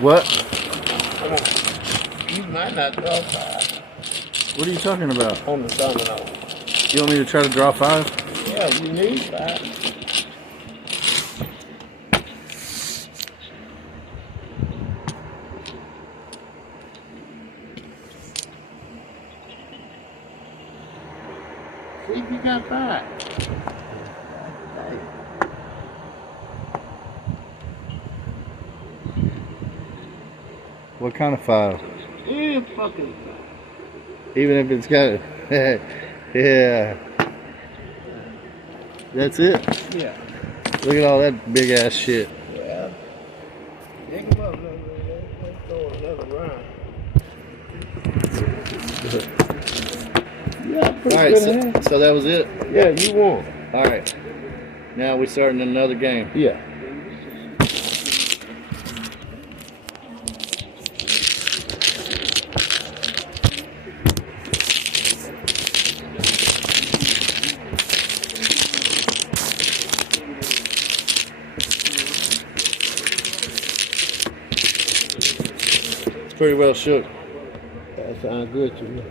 What? Come on. You might not draw 5 What are you talking about? on the domino. You want me to try to draw 5? Yeah, you need 5. See if you got 5. What kind of 5? Yeah, fucking 5. Even if it's got yeah. That's it? Yeah. Look at all that big ass shit. Well, pick him up. Let's go another round. Yeah, pretty Alright, good. so that was it? Yeah, you won. Alright. Now we're starting another game. Yeah. It's pretty well shook. That sounds good to me.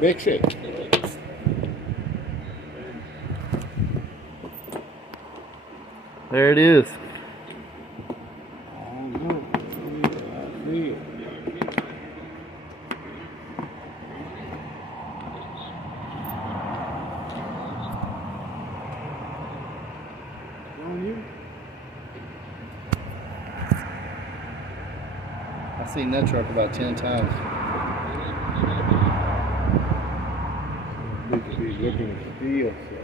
Big shake. There it is. I don't know. I see it. On you? I've seen that truck about 10 times. We could be looking at steel, so.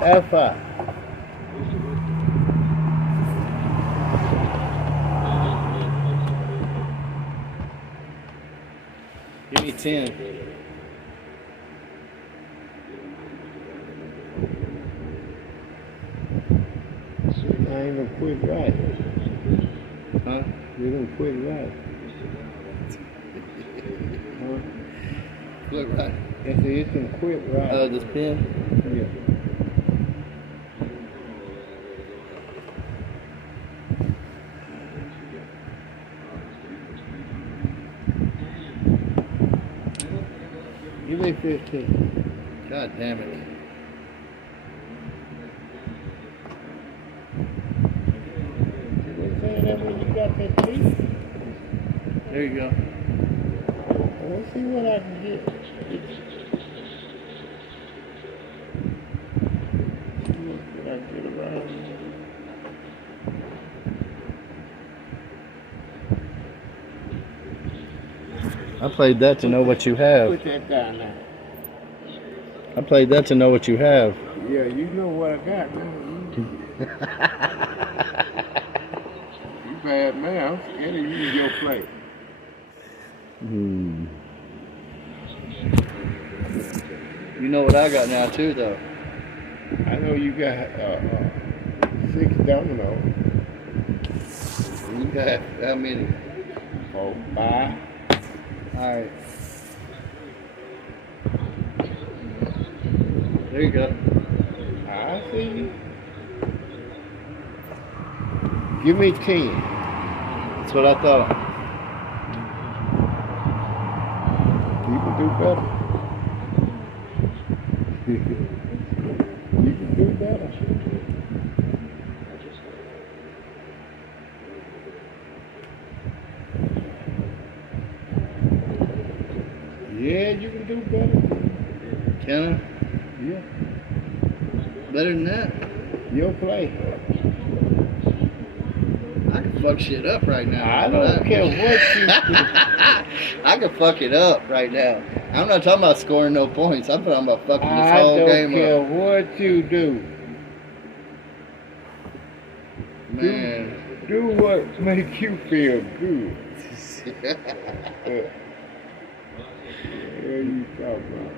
F5. Give me 10. I ain't gonna quit right. Huh? You're gonna quit right. Huh? Look right. I said it's gonna quit right. This pin? Yeah. Give me 15. God damn it. You saying that when you got that teeth? There you go. Let's see what I can get. See what I can get around here. I played that to know what you have. Put that down now. I played that to know what you have. Yeah, you know what I got now. You bad man. I'm scared of you and your play. You know what I got now too, though. I know you got 6 dominoes. You got how many? 4, 5. All right. There you go. I see you. Give me 10. That's what I thought. You can do better. You can do better. Yeah, you can do better. Can I? Yeah. Better than that? Your play. I can fuck shit up right now. I don't care what you do. I can fuck it up right now. I'm not talking about scoring no points. I'm talking about fucking this I whole don't game care up. what you do. Man. Do what makes you feel good. What are you talking about?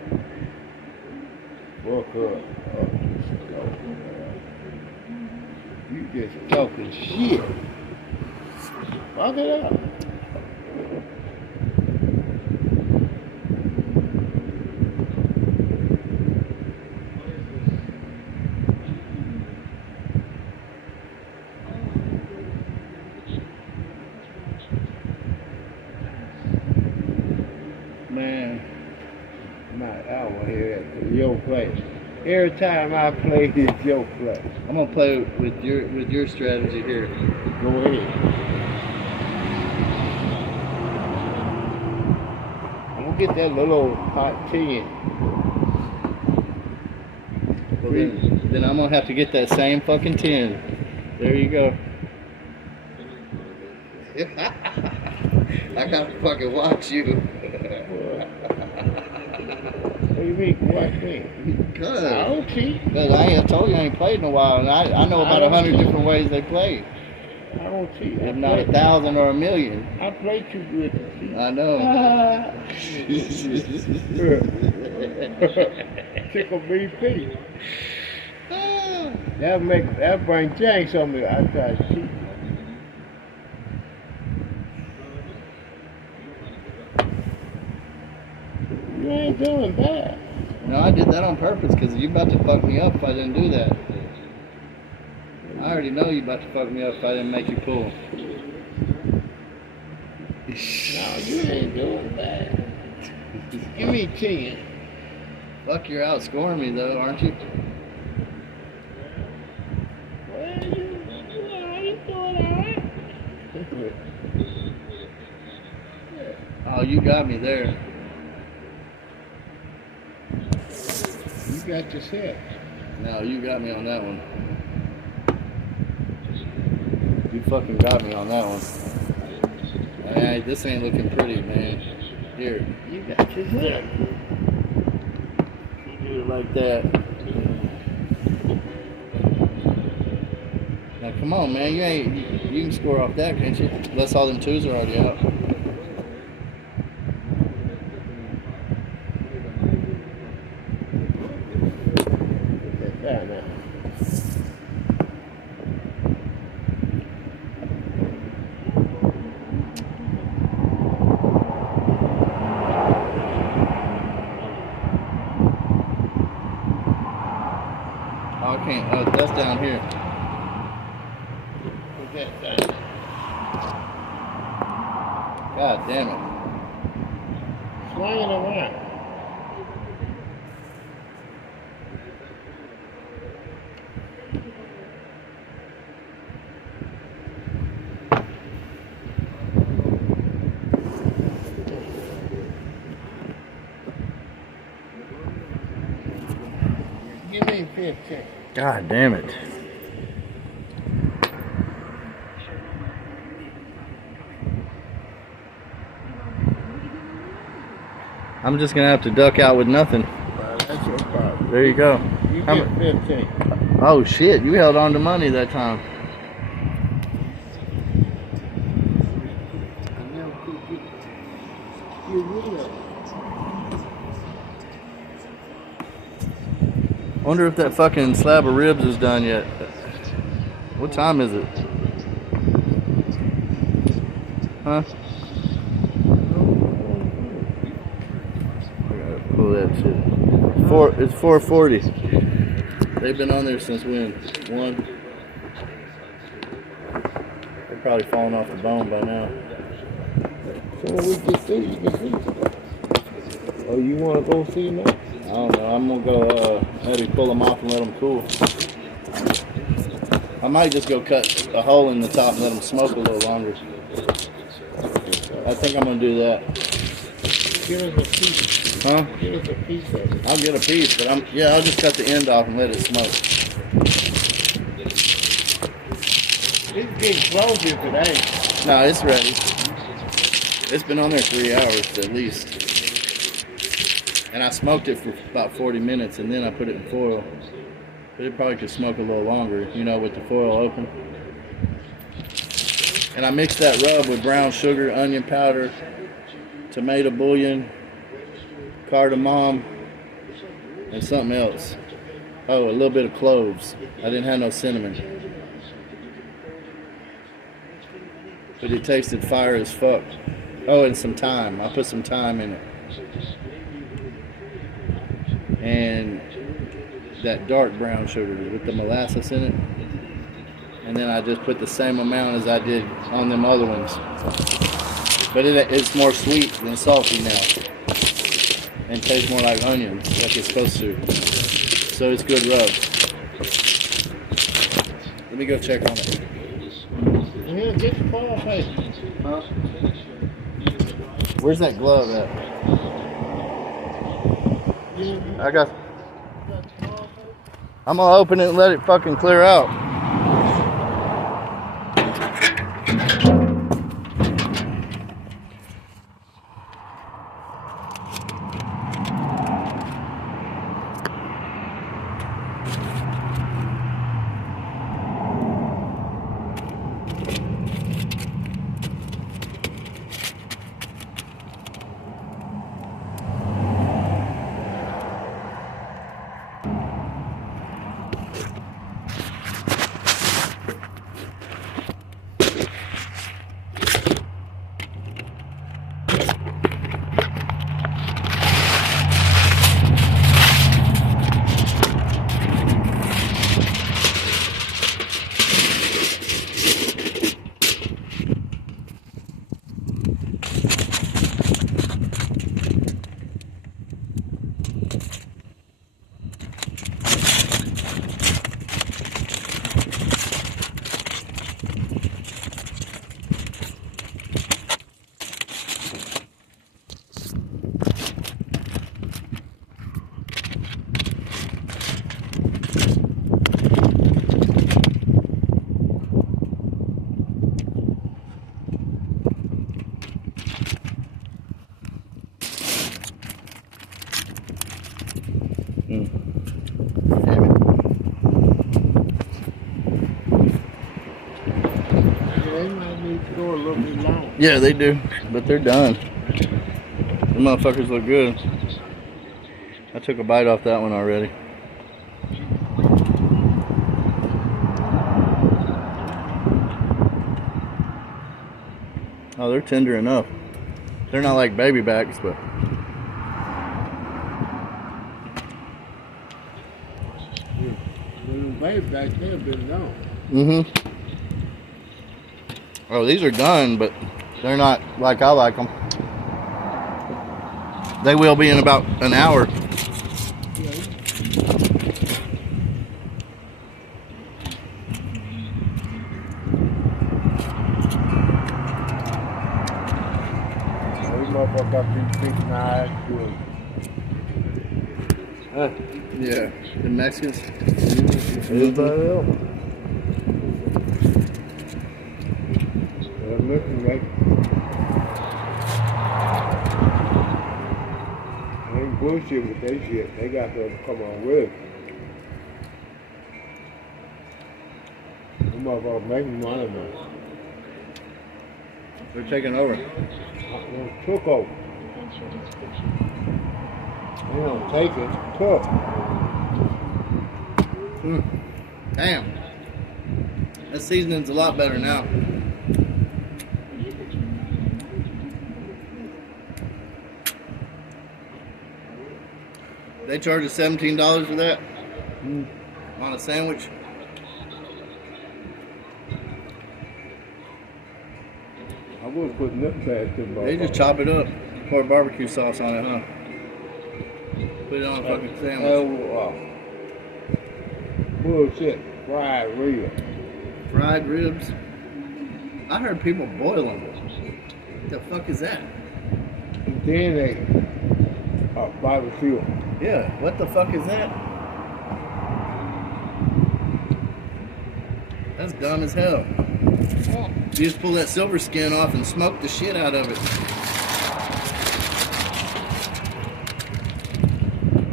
Fuck up. You just talking shit. Fuck it up. Man. I want to hear that. Your play. Every time I play, it's your play. I'm gonna play with your strategy here. Go ahead. I'm gonna get that little old hot 10. Well, then I'm gonna have to get that same fucking 10. There you go. I gotta fucking watch you. What do you mean? Watch me? Because I don't cheat. I told you I ain't played in a while, and I know about 100 different ways they play. I don't cheat. If not 1,000 or 1,000,000. I play too good to cheat. I know. Tickle BP. That bring James on me. I try to cheat. You ain't doing bad. No, I did that on purpose because you about to fuck me up if I didn't do that. I already know you about to fuck me up if I didn't make you pull. No, you ain't doing bad. Give me 10. Fuck, you're outscoring me though, aren't you? Well, you doing alright. Oh, you got me there. You got yourself. No, you got me on that one. You fucking got me on that one. Hey, this ain't looking pretty, man. Here. You got yourself. You do it like that. Now come on, man. You can score off that, can't you? Unless all them twos are already out. Now. Oh, I can't. Oh, that's down here. Put that down. God damn it. Swing it around. Give me 15. God damn it. I'm just gonna have to duck out with nothing. Well, that's your problem. There you go. You get 15. Oh shit, you held on to money that time. I never could get rid of it. Wonder if that fucking slab of ribs is done yet. What time is it? Huh? I gotta pull that shit. It's 4:40. They've been on there since when? 1? They're probably falling off the bone by now. So we can see, you can see. Oh, you want to go see now? I don't know. I'm gonna go maybe pull them off and let them cool. I might just go cut a hole in the top and let them smoke a little longer. I think I'm gonna do that. Give us a piece. Huh? Give us a piece of it. I'll get a piece, but I'll just cut the end off and let it smoke. It's getting close if it ain't. No, it's ready. It's been on there 3 hours at least. And I smoked it for about 40 minutes and then I put it in foil. But it probably could smoke a little longer, you know, with the foil open. And I mixed that rub with brown sugar, onion powder, tomato bouillon, cardamom, and something else. Oh, a little bit of cloves. I didn't have no cinnamon. But it tasted fire as fuck. Oh, and some thyme. I put some thyme in it. And that dark brown sugar with the molasses in it. And then I just put the same amount as I did on them other ones. But it's more sweet than salty now. And tastes more like onions, like it's supposed to. So it's good rub. Let me go check on it. Yeah, get the ball face. Huh? Where's that glove at? I got. I'm gonna open it and let it fucking clear out. Damn it. They might need to go a little bit long. Yeah, they do, but they're done. The motherfuckers look good. I took a bite off that one already. Oh, they're tender enough. They're not like baby backs, but Baby back there been gone. Oh, these are done, but they're not like I like them. They will be in about an hour. These motherfuckers got these big knives good. Huh? Yeah, the Mexicans. Everybody else. Well, listen, mate. I ain't bullshit with that shit. They got to come on with it. Them motherfuckers making money, man. They're taking over. Took over. They don't take it, took. Damn. That seasoning's a lot better now. They charge us $17 for that on a sandwich. I would put nothing past them. They just chop it up, pour barbecue sauce on it, huh? Put it on a fucking sandwich. Bullshit. Fried ribs. Fried ribs. I heard people boil them. The fuck is that? And then they Barbecue. Yeah, what the fuck is that? That's dumb as hell. You just pull that silver skin off and smoke the shit out of it.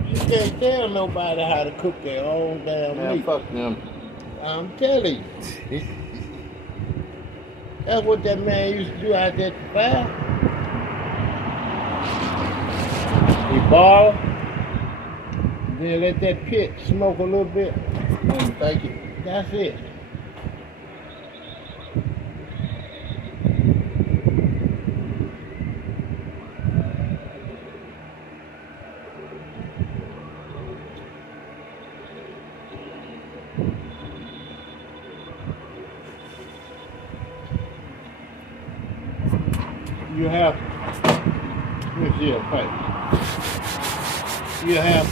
You can't tell nobody how to cook their own damn Man, meat. fuck them. I'm telling you. That's what that man used to do out there at the fire. He boil, then let that pit smoke a little bit. Thank you. That's it. You have, let me see a pipe. You have,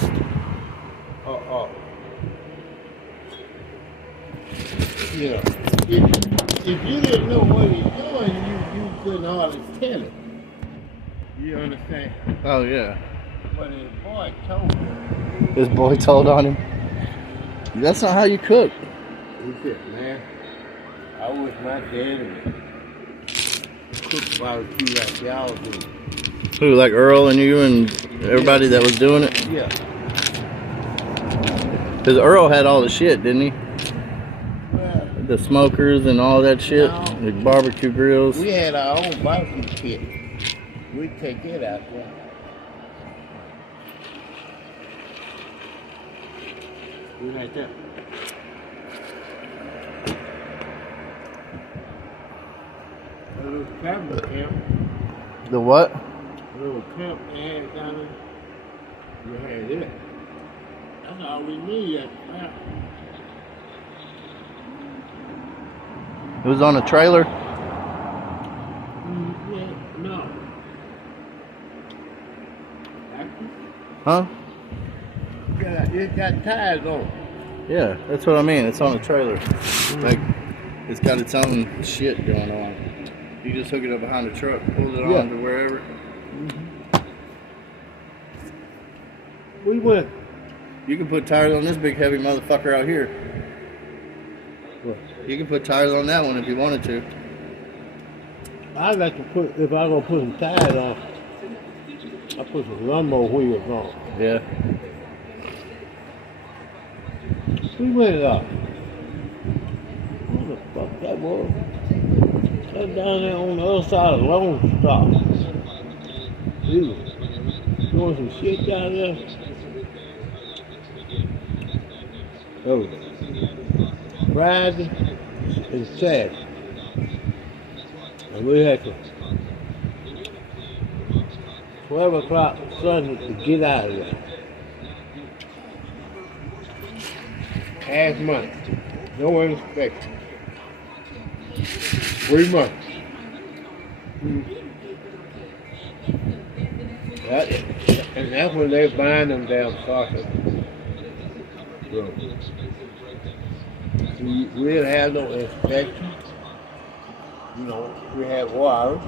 you know, if you didn't know what he's doing, you couldn't hardly tell it. You understand? Oh, yeah. But his boy told him. His boy told on him. That's not how you cook. He said, man, I wish my daddy would cook barbecue like y'all do. Who, like Earl and you and everybody that was doing it? Yeah. Because Earl had all the shit, didn't he? Well, The smokers and all that shit. No. The barbecue grills. we had our own barbecue pit. We'd take it out there. We like that. A little cabin camp. The what? A little camp they had down there. You had it. That's all we need at the camp. It was on a trailer? Yeah, no. Huh? It got tires on it. Yeah, that's what I mean. It's on a trailer. Like, it's got its own shit going on. You just hook it up behind the truck, pull it on to wherever. We went. You can put tires on this big heavy motherfucker out here. What? You can put tires on that one if you wanted to. I'd like to put, if I'm going to put some tires on, I put some lawnmower wheels on. Yeah. We went up. What the fuck that was? That down there on the other side of Lone Star. We was doing some shit down there. Oh, Friday and Saturday. And we had to 12 o'clock Sunday to get out of there. Last month, no inspection. 3 months. And that's when they buying them damn sausages. We'll have no inspection. You know, we have water.